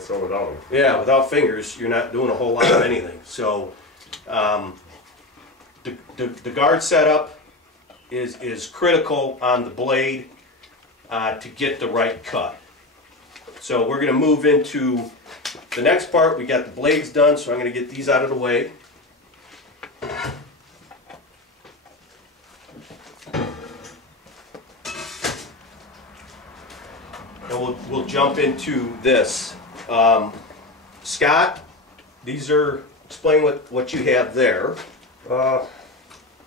And so without them. Yeah, without fingers, you're not doing a whole lot of anything. So the guard setup is critical on the blade to get the right cut. So we're going to move into the next part. We got the blades done, so I'm going to get these out of the way. And we'll jump into this. Scott, explain what you have there. I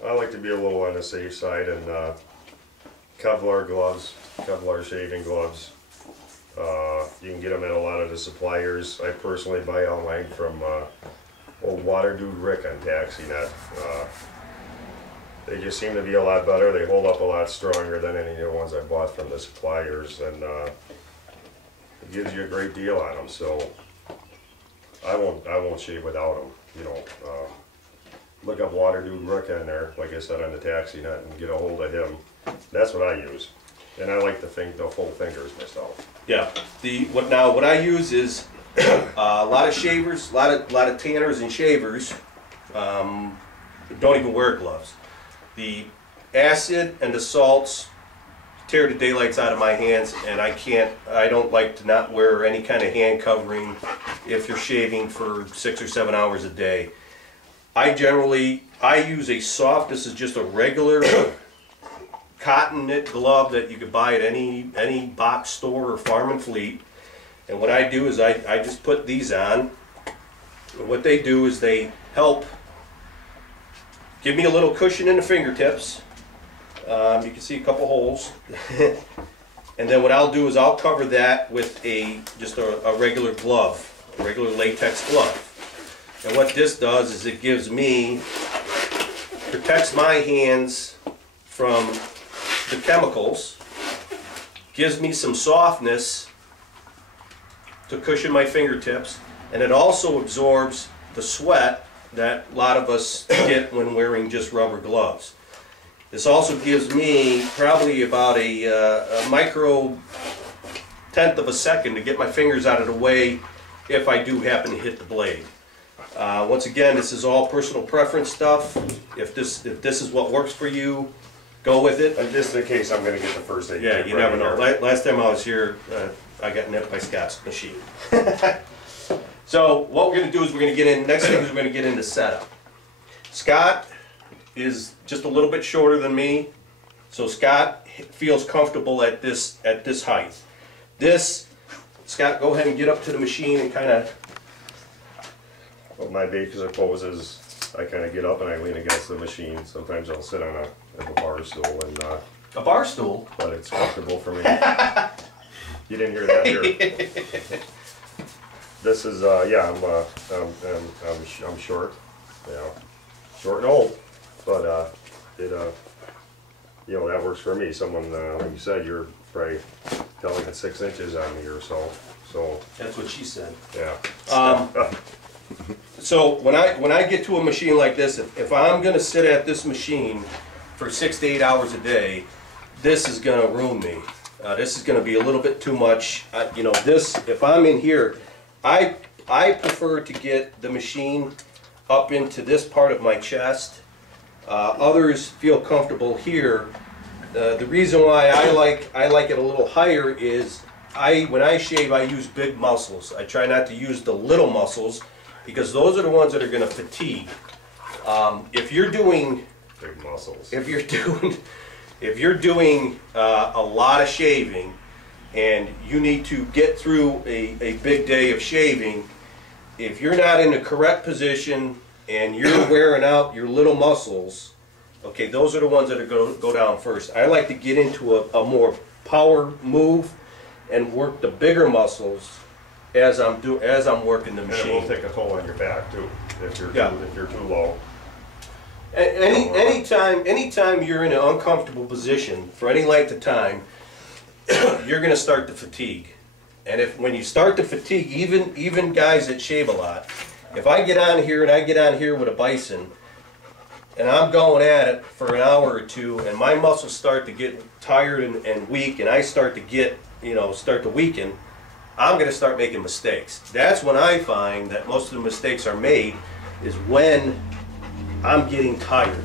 like to be a little on the safe side, and Kevlar gloves, Kevlar shaving gloves. You can get them at a lot of the suppliers. I personally buy all mine from old Water Dude Rick on TaxiNet. They just seem to be a lot better. They hold up a lot stronger than any of the ones I bought from the suppliers, and it gives you a great deal on them. So I won't shave without them. You know, look up Water Dude Rick in there, like I said, on the TaxiNet, and get a hold of him. That's what I use, and I like the full fingers myself. Yeah. What I use is a lot of shavers, a lot of tanners and shavers don't even wear gloves. The acid and the salts tear the daylights out of my hands, and I don't like to not wear any kind of hand covering if you're shaving for 6 or 7 hours a day. I use a soft, this is just a regular cotton knit glove that you could buy at any box store or Farm and Fleet. And what I do is I just put these on. And what they do is they help give me a little cushion in the fingertips. You can see a couple holes. And then what I'll do is I'll cover that with just a regular glove, a regular latex glove. And what this does is it protects my hands from the chemicals, gives me some softness to cushion my fingertips, and it also absorbs the sweat that a lot of us get when wearing just rubber gloves. This also gives me probably about a micro tenth of a second to get my fingers out of the way if I do happen to hit the blade. Once again, this is all personal preference stuff. If this is what works for you, go with it. And just in case, I'm going to get the first aid. Yeah, you never know. Last time I was here, I got nipped by Scott's machine. So what we're going to do is we're going to get in. Next thing is we're going to get into setup. Scott is just a little bit shorter than me, so Scott feels comfortable at this height. Scott, go ahead and get up to the machine and kind of. Well, my basis suppose is I kind of get up and I lean against the machine. Sometimes I'll sit on a bar stool and. A bar stool. But it's comfortable for me. You didn't hear that here. This is yeah. I'm short. Yeah, short and old. But you know, that works for me. Someone like you said, you're probably telling it 6 inches on me or so. So that's what she said. Yeah. So when I get to a machine like this, if I'm going to sit at this machine for 6 to 8 hours a day, this is going to ruin me. This is going to be a little bit too much. You know, if I'm in here, I prefer to get the machine up into this part of my chest. Others feel comfortable here. The reason why I like it a little higher is when I shave, I use big muscles. I try not to use the little muscles because those are the ones that are going to fatigue. If you're doing big muscles, if you're doing a lot of shaving and you need to get through a big day of shaving, if you're not in the correct position and you're wearing out your little muscles, okay, those are the ones that are going to go down first. I like to get into a more power move and work the bigger muscles as I'm working the machine. And it will take a toll on your back too if you're too low. Anytime you're in an uncomfortable position for any length of time, you're going to start to fatigue. And when you start to fatigue, even guys that shave a lot, if I get on here with a bison and I'm going at it for an hour or two and my muscles start to get tired and weak and I start to weaken, I'm going to start making mistakes. That's when I find that most of the mistakes are made, is when I'm getting tired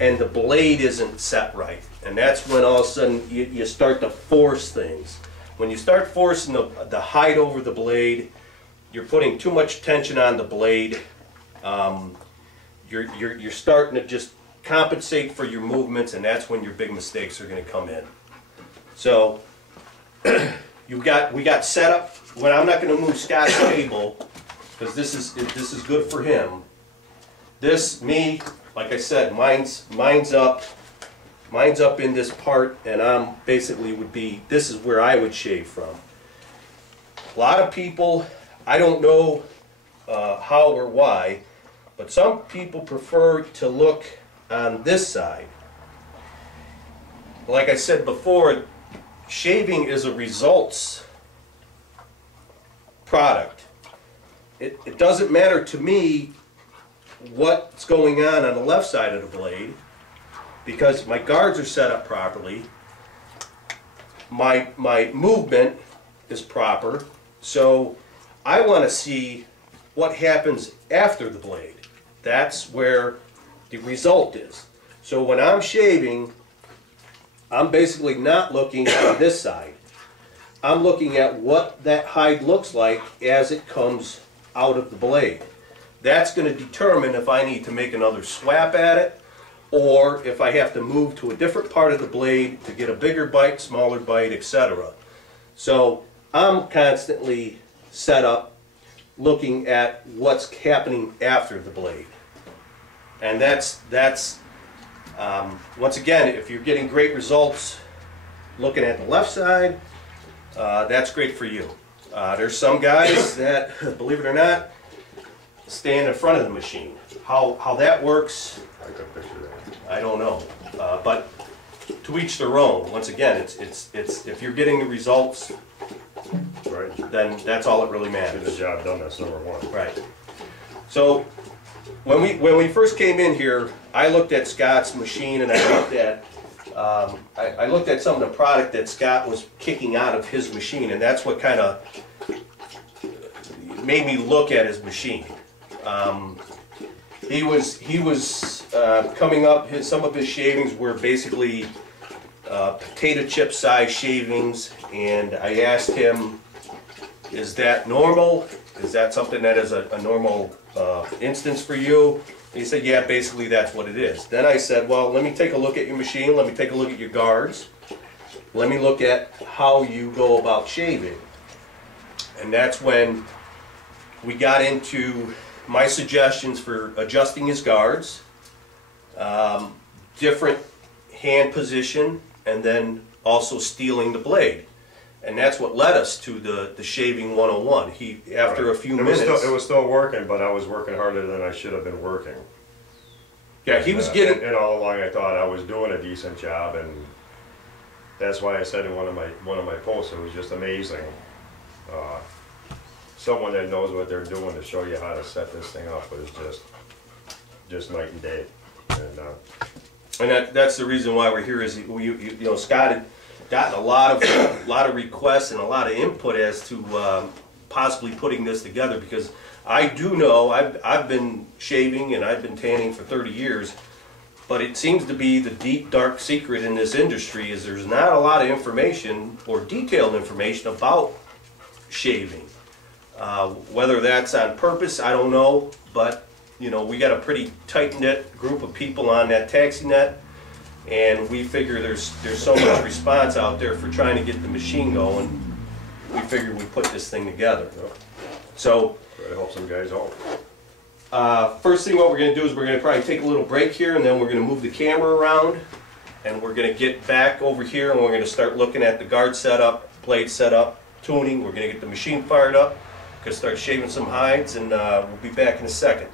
and the blade isn't set right. And that's when all of a sudden you start to force things. When you start forcing the height over the blade, you're putting too much tension on the blade. You're starting to just compensate for your movements, and that's when your big mistakes are going to come in. So we got set up. Well, I'm not going to move Scott's table because this is good for him. Me, like I said, mine's up in this part, and I'm basically this is where I would shave from. A lot of people, I don't know how or why, but some people prefer to look on this side. Like I said before, shaving is a results product. It doesn't matter to me what's going on the left side of the blade, because my guards are set up properly, my movement is proper, so I want to see what happens after the blade. That's where the result is. So when I'm shaving, I'm basically not looking at this side. I'm looking at what that hide looks like as it comes out of the blade. That's going to determine if I need to make another swap at it, or if I have to move to a different part of the blade to get a bigger bite, smaller bite, etc. So I'm constantly set up looking at what's happening after the blade. And that's once again, if you're getting great results looking at the left side, that's great for you. There's some guys that, believe it or not, stand in front of the machine. How that works, I could picture that. I don't know. But to each their own. Once again, it's if you're getting the results, Right. then that's all that really Get the matters. job done, that's number one. Right. So when we first came in here, I looked at Scott's machine, and I looked at some of the product that Scott was kicking out of his machine, and that's what kind of made me look at his machine. He was coming up. Some of his shavings were basically potato chip size shavings, and I asked him, "Is that normal? Is that something that is a normal instance for you?" He said, "Yeah, basically that's what it is." Then I said, "Well, let me take a look at your machine. Let me take a look at your guards. Let me look at how you go about shaving." And that's when we got into my suggestions for adjusting his guards, different hand position, and then also stealing the blade. And that's what led us to the shaving 101. After a few minutes, it was still working, but I was working harder than I should have been working. yeah, he was getting. And all along, I thought I was doing a decent job, and that's why I said in one of my posts, it was just amazing. Someone that knows what they're doing to show you how to set this thing up is just night and day. And that's the reason why we're here. Is you know, Scott had gotten a lot of requests and a lot of input as to possibly putting this together, because I do know I've been shaving and I've been tanning for 30 years, but it seems to be the deep dark secret in this industry is there's not a lot of information or detailed information about shaving. Whether that's on purpose, I don't know, but you know, we got a pretty tight-knit group of people on that taxi net, and we figure there's so much response out there for trying to get the machine going. We figured we'd put this thing together. So try to help some guys out. first thing what we're going to do is we're going to probably take a little break here, and then we're going to move the camera around, and we're going to get back over here, and we're going to start looking at the guard setup, blade setup, tuning. We're going to get the machine fired up, going to start shaving some hides, and we'll be back in a second.